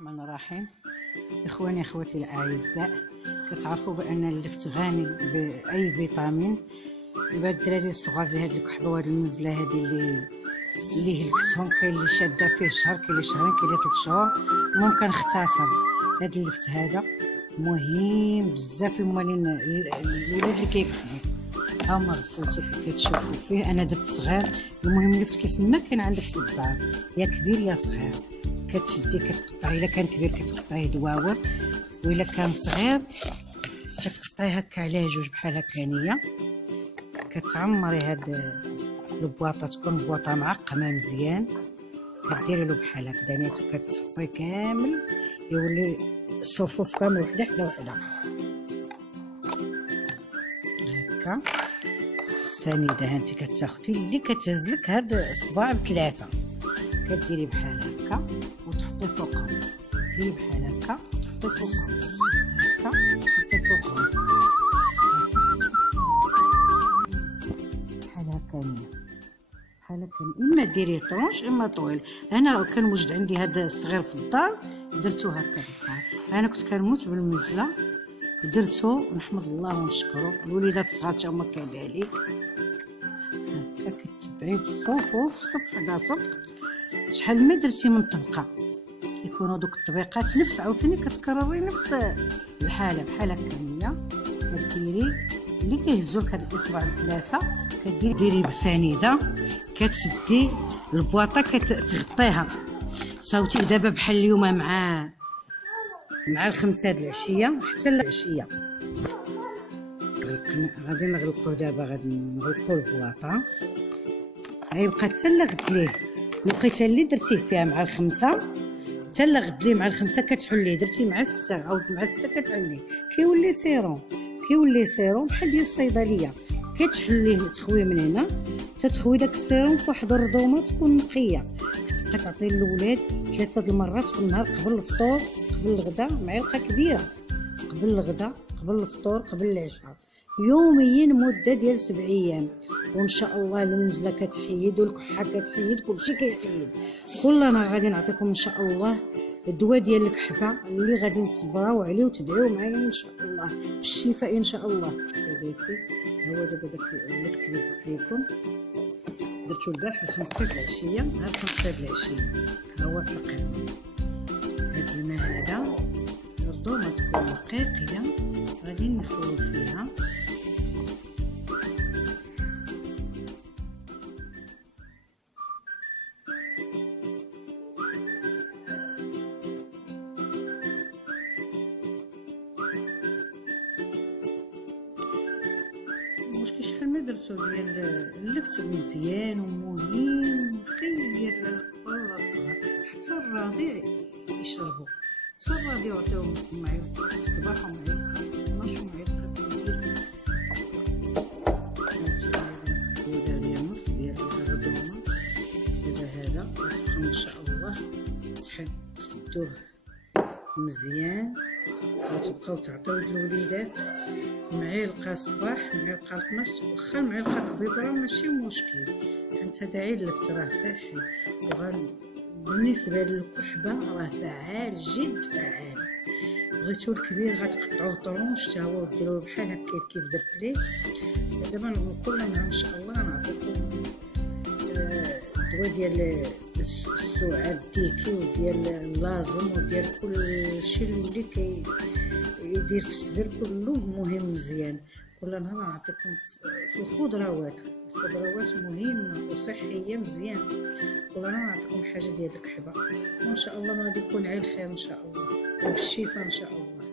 الرحمن الرحيم. اخواني اخواتي الاعزاء، كتعرفوا بان اللفت غني باي فيتامين. دابا الدراري الصغار لهاد الكحبه وهاد النزله هادي اللي هلكتهم، كاين اللي شاده فيه شهر، كاين اللي شهرين، كاين اللي 3 شهور. المهم كنختصر هاد اللفت هذا مهم بزاف للموالين الولاد اللي كيكحبوا. ها هما غسلته كي كتشوفوا فيه، انا درت صغير. المهم اللفت كيف ما كان عندك في الدار، يا كبير يا صغير، كتشدي كتقطعي. الا كان كبير كتقطعيه دواور، والا كان صغير كتقطعيه هكا على جوج بحال هكانيه. كتعمري هاد البواطه، تكون بواطه معقمه مزيان، كديري له بحال هكذا، كتصفي كامل يولي الصفوف كامل وحده حدا وحده هكا. السنيده هانتي كتاخدي اللي كتهزلك هاد الصباع ب3، كديري بحال هكا وتحطي فوقهم، ديري بحال هكا وتحطي فوقهم هكا، تحطي فوقهم بحال هكانيه، بحال هكا. اما ديريه طرونش اما طويل. انا كان موجد عندي هذا الصغير في الدار، درتو هكا بالدار. انا كنت كنموت بالمزله، درتو ونحمد الله ونشكرو. الوليدات الصغار تا هما كذلك هكا، كتبعيه بالصفوف، صف حدا صف. شحال ما درتي من طبقه يكونوا دوك الطبيقات نفس، عاوتاني كتكرري نفس الحاله بحال هكانيه. كديري اللي كيهزوا لك هاد الاصبع ب3، كديري بسنيده، كتشدي البواطه كتغطيها. صوتي دابا بحال اليوم مع الخمسة د العشيه حتى العشيه غادي نغلقوه. دابا غادي نغلقوا البواطه، غيبقى حتى لغد ليه. لقيتها اللي درتيه فيها مع الخمسة حتى لغد ليه، مع الخمسة كتحليه، درتي مع 6 عاود مع 6 كتحليه، كيولي سيروم بحال ديال الصيدليه. كتحليه تخويه من هنا، تتخوي داك السيروم فواحد الرضومه تكون نقيه، كتبقى تعطي للولاد 3 المرات في النهار، قبل الفطور قبل الغداء، معلقه كبيره قبل الغداء قبل الفطور قبل العشاء، يوميا مده ديال 7 ايام. وان شاء الله المنزله كتحيد والكحه كتحيد، كلشي كيحيد. كلنا غادي نعطيكم ان شاء الله الدواء ديال الكحبه اللي غادي نتبراو عليه وتدعيو معايا ان شاء الله بالشفاء ان شاء الله. بديتي هو دابا داك اللفت اللي قلت لكم درتو البارح الخمسة د العشيه، نهار الخمسة د العشيه. ها هو تقريبا هاد الماء هذا الرضومه تكون رقيقيه، غادي نخويو فيها. مشكل شحال ما درتو ديال اللفت مزيان ومهم، خير للكبار والصغار، حتى الرضيع يشربو. حتى الرضيع عطيوه معلقه في الصباح ومعلقه في 12 ومعلقه في الليل. هذا ديال نص ديال الرضومه. دابا هذا ان شاء الله تسدوه مزيان وتبقاو تعطيو للوليدات معلقه الصباح معلقه 12. واخا المعلقه كبيره ماشي مشكل، حيت هذا عيد اللفت راه صحي. بالنسبه للكحبه راه فعال، جد فعال. بغيتو الكبير غتقطعوه طرونش حتى هو وديروه بحال هكا كيف درت ليه. دابا كل نهار ان شاء الله نعطيكم الدواء ديال السعال ديكي وديال اللازم وديال كل شيء اللي يدير في الصدر كله مهم مزيان. كل نهار نعطيكم في الخضروات مهمه وصحيه مزيان. كل نهار نعطيكم حاجه ديال الكحبه، وان شاء الله غادي يكون عيد خير ان شاء الله وبالشفاء ان شاء الله.